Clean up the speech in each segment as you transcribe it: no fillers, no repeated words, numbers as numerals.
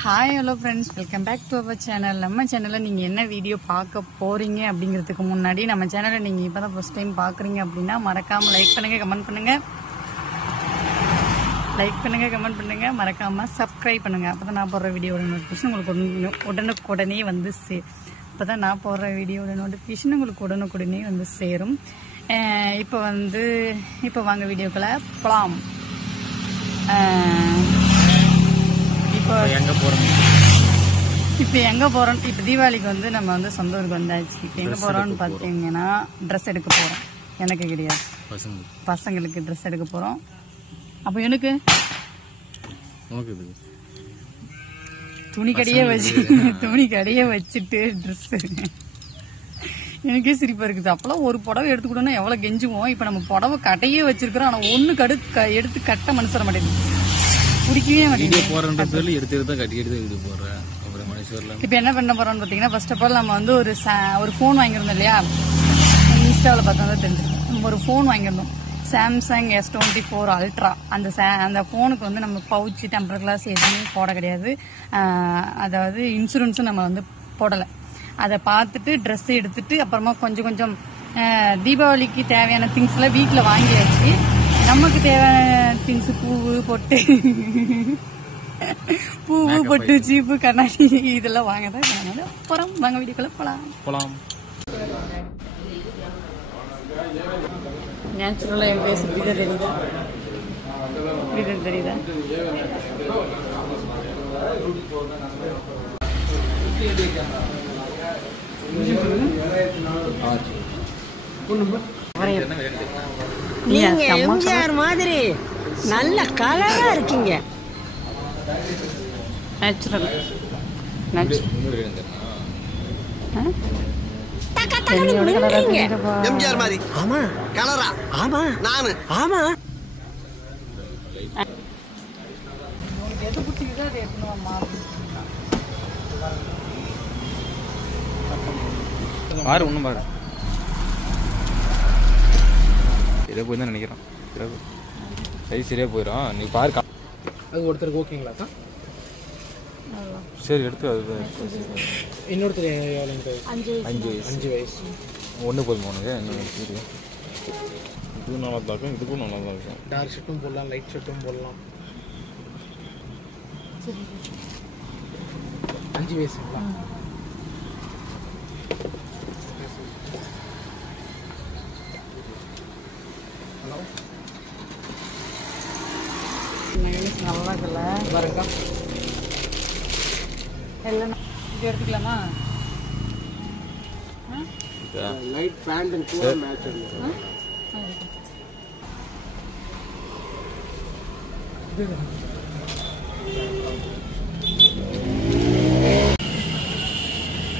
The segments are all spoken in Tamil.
Hi hello friends, welcome back to our channel. நம்ம சேனல்ல நீங்க என்ன வீடியோ பார்க்க போறீங்க அப்படிங்கிறதுக்கு முன்னாடி நம்ம சேனலை நீங்க இப்பதான் ஃபர்ஸ்ட் டைம் பார்க்கறீங்க அப்படினா மறக்காம லைக் பண்ணுங்க, கமெண்ட் பண்ணுங்க. மறக்காம Subscribe பண்ணுங்க. அப்பதான் நான் போடுற வீடியோட நோட்டிஃபிகேஷன் உங்களுக்கு உடனுக்குடனே வந்து உடனுக்குடனே வந்து சேரும். இப்போ வாங்க வீடியோக்குள்ள போலாம். இப்போ எங்க போறோம்? இப்போ தீபாவளிக்கு வந்து நம்ம வந்து சொந்த ஊருக்கு வந்தாச்சு. இப்போ எங்க போறோம்னு பாத்தீங்கன்னா ட்ரெஸ் எடுக்க போறோம். எனக்கு கிடையாது, பசங்களுக்கு ட்ரெஸ் எடுக்க போறோம். அப்போ எனக்கு துணி கடையே வச்சுட்டு ட்ரெஸ் எனக்கே சிரிப்பா இருக்குது. அப்பெல்லாம் ஒரு புடவை எடுத்துக்கிட்டோம்னா எவ்வளவு கெஞ்சுவோம். இப்ப நம்ம புடவை கடையே வச்சிருக்கிறோம். ஆனா ஒண்ணு எடுத்து கட்ட மனசர மாட்டேங்குது, பிடிக்கவே மாட்டேங்குது. இப்ப என்ன பண்ண போறோம்னு பாத்தீங்கன்னா, ஃபர்ஸ்ட் ஆஃப் ஆல் நம்ம வந்து ஒரு போன் வாங்கியிருந்தோம் இல்லையா, இன்ஸ்டாவில் பார்த்தா தான் தெரிஞ்சிருக்கும். ஒரு போன் வாங்கியிருந்தோம், சாம்சங் S24 அல்ட்ரா. அந்த போனுக்கு வந்து நம்ம பவுச்சு, டெம்பர் கிளாஸ் எதுவுமே போட கிடையாது. அதாவது இன்சூரன்ஸும் நம்ம வந்து போடலை. அதை பார்த்துட்டு ட்ரெஸ் எடுத்துட்டு அப்புறமா கொஞ்சம் தீபாவளிக்கு தேவையான திங்ஸ் எல்லாம் வீட்டில் வாங்கியாச்சு. நமக்கு தேவையான திங்ஸ் பூவு பொட்டு சீப்பு கண்ணாடி இதெல்லாம் வாங்கதான் அப்புறம் வாங்க வீடியோக்குள்ள போலாம். நேச்சுரலா என் பேச தெரியுதா? நீங்க எம்ஜிஆர் மாதிரி நல்ல கலரா இருக்கீங்க. நேச்சுரல் எம்ஜிஆர் மாதிரி. ஆமா கலரா. ஆமா நானு. ஆமா. எது பிடிச்சிக்குதோ அதை எடுத்துன்னு பாரு, ஒன்றும் பாரு. இதை போய் தான் நினைக்கிறேன். சரி, சரியா போயிடும். நீ பாரு. அது ஒருத்தருக்கு ஓகேங்களா தான்? சரி, எடுத்து அது இன்னொருத்தர் எவ்வளோ? 5 வயசு. ஒன்று போதும் உனக்கு. சரி, இதுவும் நல்லா தான் இருக்கும், இதுக்கும் நல்லா தான் இருக்கும். டார்க் ஷர்ட்டும் போடலாம், லைட் ஷர்ட்டும் போடலாம். 5 வயசுங்களா? ஹலோ, நல்லா இருக்குல்ல பாருங்க. எல்லாம் இது எடுத்துக்கலாமா? லைட் பேண்ட் அண்ட் கூட மேட்ச் ஆகும்.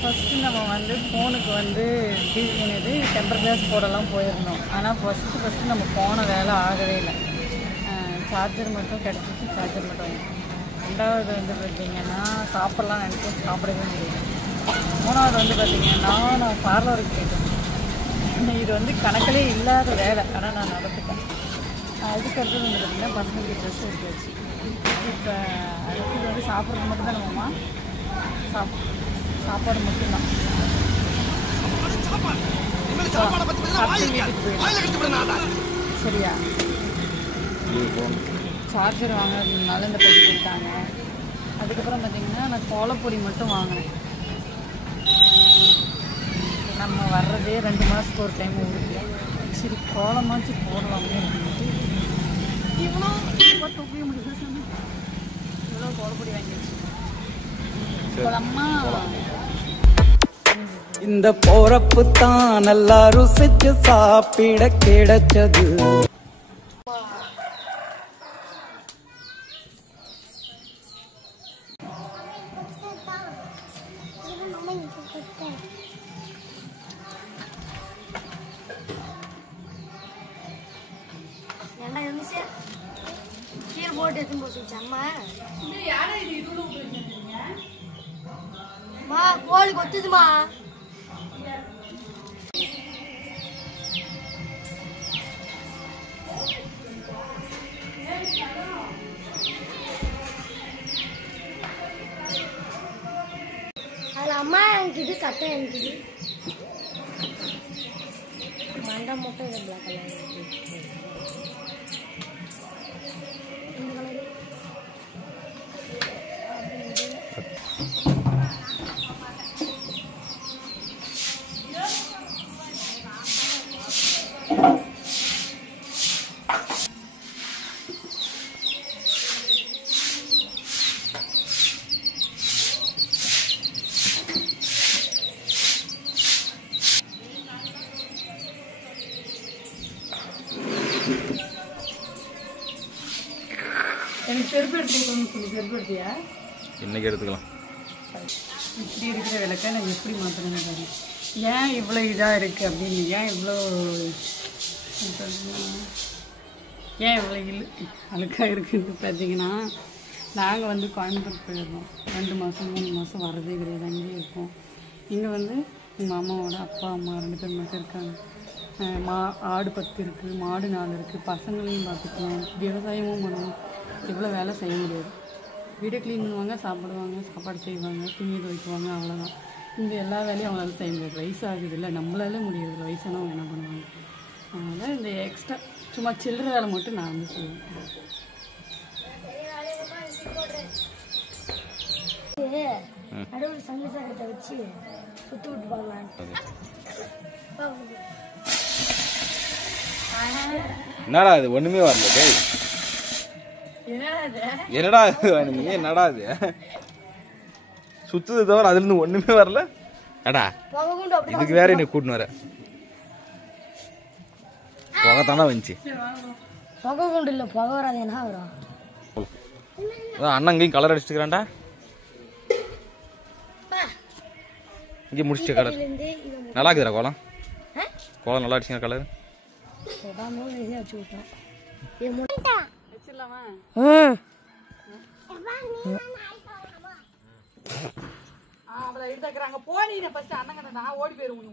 ஃபஸ்ட்டு நம்ம வந்து ஃபோனுக்கு வந்து டெம்பர் கிளாஸ் போடலாம் போயிருந்தோம். ஆனால் ஃபஸ்ட்டு நம்ம போன வேலை ஆகவே இல்லை. சார்ஜர் மட்டும் கிடச்சிச்சு, சார்ஜர் மட்டும் வாங்கிட்டோம். ரெண்டாவது வந்து பார்த்திங்கன்னா சாப்பிட்லாம் நினச்சி சாப்பிடவே முடியல. மூணாவது வந்து பார்த்திங்கன்னா நான் பார்லருக்கு போயிட்டேன். இது வந்து கணக்கிலே இல்லாத வேலை, ஆனால் நான் நடந்துட்டேன். அதுக்கு அடுத்தது வந்து பார்த்திங்கன்னா பசங்களுக்கு ட்ரெஸ் எடுத்தாச்சு. இப்போ அடுத்தது வந்து சாப்பிட்றது மட்டும்தான் நம்மம்மா. சாப்பாடு மட்டும்தான். சரியா? சார்ஜர் வாங்கினதுனால இந்த பைக்கு கொடுத்தாங்க. அதுக்கப்புறம் பார்த்தீங்கன்னா நான் கோலப்பொடி மட்டும் வாங்கினேன். நம்ம வர்றதே 2 மாதத்துக்கு ஒரு டைம் ஊருக்கு. சரி, கோலமாச்சு போடலாமே அப்படின்ட்டு இவ்வளோ தொகைய முடியுது. இவ்வளோ கோலப்பொடி வாங்கிடுச்சு. போலாமா? இந்த போறப்பு தான் நல்லா ருசிச்சு சாப்பிட கிடைச்சது. கோழி கொத்துதுமா. அம்மா எனக்கு இது கட்டை எனக்கு இது மண்டை மட்டும் இது பிளாக் கலர் இந்த கலர் எனக்கு செருப்பு எடுத்துக்கணும்னு சொல்லி செருப்பு எடுத்தியா? இன்னைக்கு எடுத்துக்கலாம். இப்படி இருக்கிற விளக்கை நான் எப்படி மாற்றணும்னு பாருங்க. ஏன் இவ்வளோ இதாக இருக்குது அப்படின்னு, ஏன் இவ்வளோ அழுக்காக இருக்குன்னு பார்த்தீங்கன்னா, நாங்கள் வந்து கோயம்புத்தூர் போயிடுறோம். 2 மாதம் 3 மாதம் வரதே கிடையாது, அங்கேயே இருப்போம். இங்கே வந்து எங்கள் மாமாவோட அப்பா அம்மா 2 பேர் மட்டும் இருக்காங்க. ஆடு 10 இருக்குது, மாடு 4 இருக்குது, பசங்களையும் பார்த்துக்கணும், விவசாயமும் பண்ணணும். இவ்வளோ வேலை செய்ய முடியாது. வீடை க்ளீன் பண்ணுவாங்க, சாப்பிடுவாங்க, சாப்பாடு செய்வாங்க, துணி துவைக்குவாங்க, அவ்வளோதான். இங்கே எல்லா வேலையும் அவங்களால செய்ய முடியாது. வயசாகுது இல்லை, நம்மளால முடியாது. வயசானவங்க என்ன பண்ணுவாங்க? அதனால் இந்த எக்ஸ்ட்ரா சும்மா சில்லற வேலை மட்டும் நான் வந்து செய்வேன். நடுவில் சங்கு சங்கத்தை வச்சு சுற்றி விட்டு பார்க்கலாம். என்னடா இது ஒண்ணுமே வரல டேய். என்னடா நீ என்னடா இது சுத்துது தவிர அதுல இருந்து ஒண்ணுமே வரல. அடா இதுக்கு வேற என்ன கூட்டின்னு வர புகைத்தானா வந்துச்சு. புகை கொண்டு இல்லை, புகை வராது என்ன வரும்? அண்ணன் இங்கேயும் கலர் அடிச்சுக்கிறான்டா. இங்கே முடிச்சிட்ட கலர் நல்லா இருக்குதுடா. கோலம் கோலம் நல்லா அடிச்சுங்க கலர். ஓடி போயிருவோம்.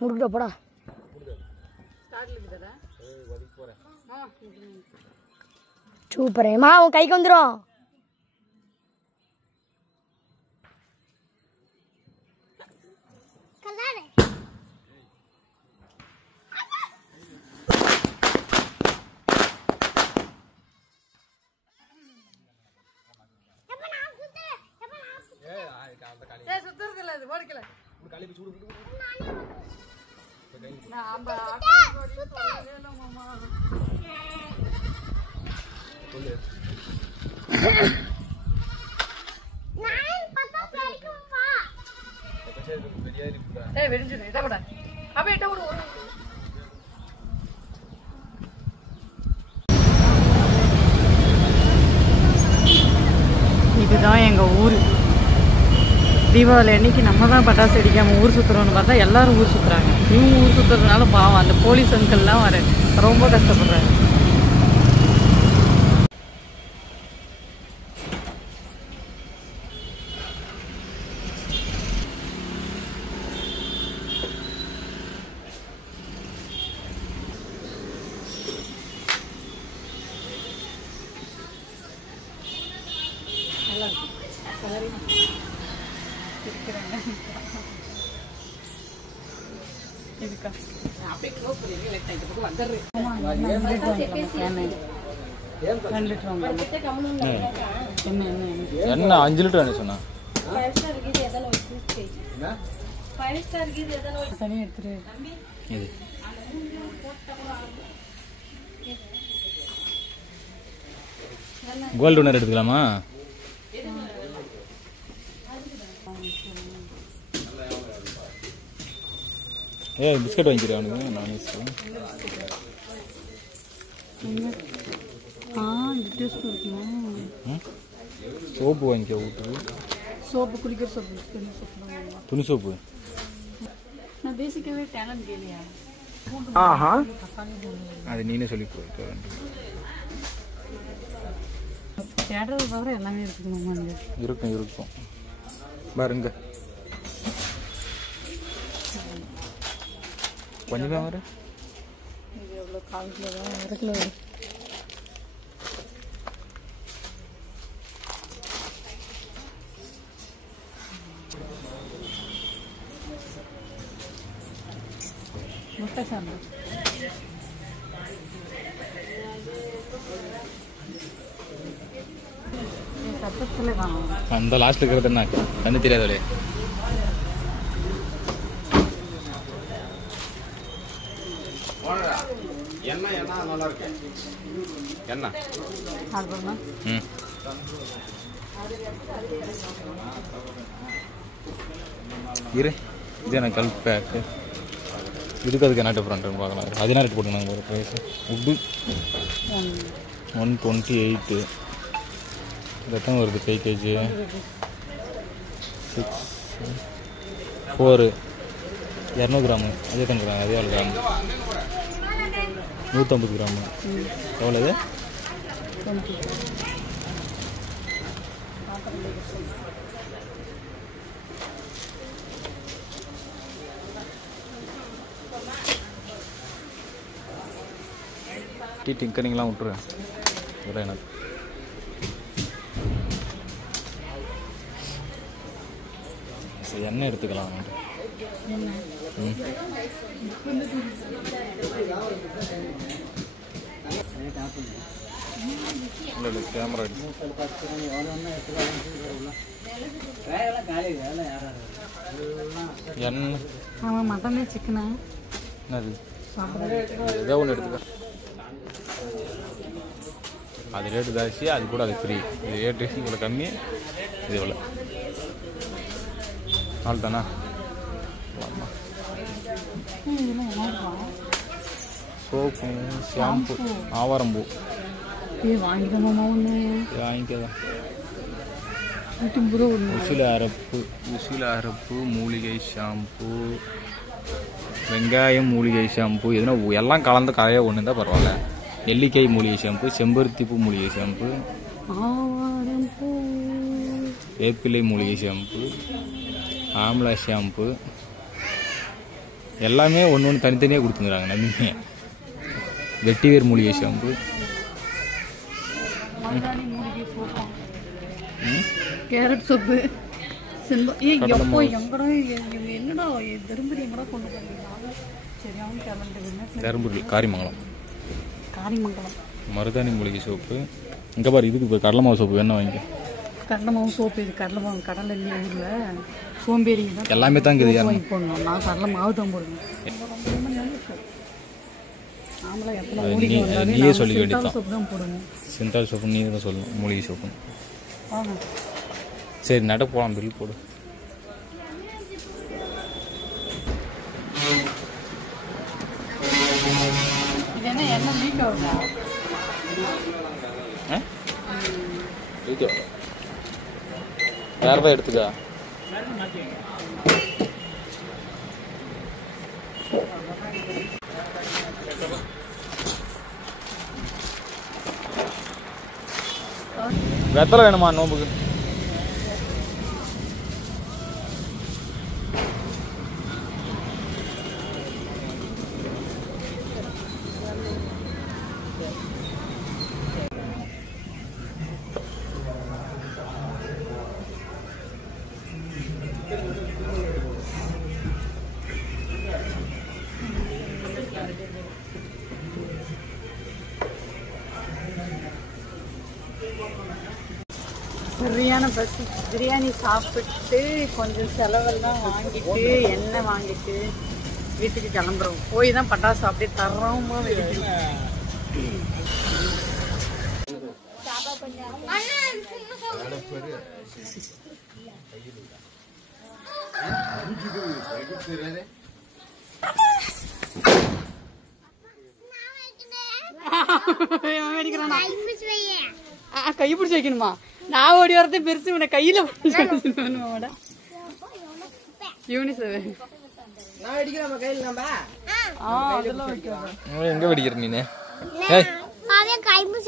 முடுக்கிட்ட போடா. சூப்பரேம்மா, உன் கைக்கு வந்துடும். இதுதான் எங்க ஊரு. தீபாவளி அன்னைக்கு நம்ம தான் பட்டாசு அடிக்காம ஊர் சுத்துறோம்னு பார்த்தா எல்லாரும் ஊர் சுத்துறாங்க. இவங்க ஊர் சுத்துறதுனால பாவம் அந்த போலீஸ் அங்கிள்லாம் வர ரொம்ப கஷ்டப்படுறாங்க. என்ன 5 லிட்டர் என்ன சொன்னா? இது கோல்டு ஒன்று எடுத்துக்கலாமா? பிஸ்கட் வாங்கிக்கிறேன் அவனுக்கு. சோப்பு வாங்கிக்க வீட்டுக்கு. சோப்பு குளிக்கிற சோப்பு, துணி சோப்பு. நான் பேசிக்கவே டேலண்ட் கேளியா? அது நீனே சொல்லி போயிட்டு தேடுறது தவிர எல்லாமே இருக்குதுங்க. இருக்கும் இருக்கும் பாருங்க. கொஞ்சமே வர இது எவ்வளோ 1/4 கிலோ தான் 1 கிலோ வரும். முட்டை சாம்பார் சப்பத்தில் வாங்க. அந்த லாஸ்ட்ல இருக்கிறது என்ன கண்ணு தெரியாதே. எண்ணெய் நல்லா இருக்கு. எண்ணெய் அதுதான் இரு இது எனக்கு கல் பேக்கு இதுக்கு அதுக்கு என்ன டிஃப்ரெண்ட்னு பார்க்கலாம். அது என்ன ரேட் போட்டுருந்தாங்க ஒரு ப்ரைஸ் உட்டு 128 எத்தனை வருது 5 kg 6 4 200 கிராமு அதே தான் கிராம் அதே எவ்வளோ கிராம் 150 கிராமு எவ்வளோ இது 20. டீ டிங்கரிங்லாம் விட்டுருவேன் இதெல்லாம் எனக்கு சரி எண்ணெய் எடுத்துக்கலாம். இல்லை இல்லை கேமரா எண்ணெய் ஆமாம் மட்டனே சிக்கனா என்னது ஏதோ ஒன்று எடுத்துக்க. அது ரேட்டு ஜாஸ்தி அது கூட அது ஃப்ரீ. இது ரேட்டு இவ்வளோ கம்மி இது எவ்வளோ நாள் தானே. சோப்பு ஷாம்பு ஆவாரம்பூ இது வாங்கிக்கணுமா ஒன்று வாங்கிக்கதான். 150 ரூபா ஒன்று. உசில அரப்பு மூலிகை ஷாம்பு வெங்காயம் மூலிகை ஷாம்பு எதுனா எல்லாம் கலந்த கரையாக ஒன்று தான் பரவாயில்ல. நெல்லிக்காய் மூலிகை ஷாம்பு செம்பருத்தி பூ மூலிகை ஷாம்பு வேப்பிலை மூலிகை ஷாம்பு ஆம்லா ஷாம்பு எல்லாமே ஒன்று ஒன்று தனித்தனியாக கொடுத்துங்கிறாங்க. நன்மை வெட்டிவேர் மூலிகை ஷாம்பு கேரட் சோப்பு என்னடா தருமபுரி எங்கடா கொண்டு போறீங்க? சரியான கிளம்புறது தருமபுரி காரிமங்கலம் காரிமங்கலம் மருதாணி மூலிகை சோப்பு. இங்கே பாரு இதுக்கு கடலை மாவு சோப்பு வேணும் வாங்கிக்க. கடலை மாவு சோப்பு இது கடலை மாவு கடலை இல்லையா ஊரில் சோம்பேறி தான் எல்லாமே தான் இருக்குது. வாங்கி போடணும். நான் கடலை மாவு தான் போடுவேன். நாமளாம் எத்தனை ஊருக்கு வந்தாலும் நீயே சொல்லிக்க வேண்டியதான். சோப்பு தான் போடுவோம். சிந்தால் சோப்பு நீ தான் சொல்லணும் மூலிகை சோப்பு. வாங்க சரி நட போகலாம் பில் போடு. இது என்ன எண்ணெய் லீக் ஆகுதா? வேறு எடுத்துக்கா. வெத்தலை வேணுமா நோம்புக்கு? சரியான பசி. பிரியாணி சாப்பிட்டு கொஞ்சம் செலவெல்லாம் வாங்கிட்டு எண்ணெய் வாங்கிட்டு வீட்டுக்கு கிளம்புறோம். போய் தான் பட்டாசு அப்படியே தரோமா வெடிக்கணும். கை பிடிச்சி வைக்கணுமா? நான் ஓடி வரதே பெருசு, உன்னை கையில எங்க வெடிக்கிற நீ? கைமு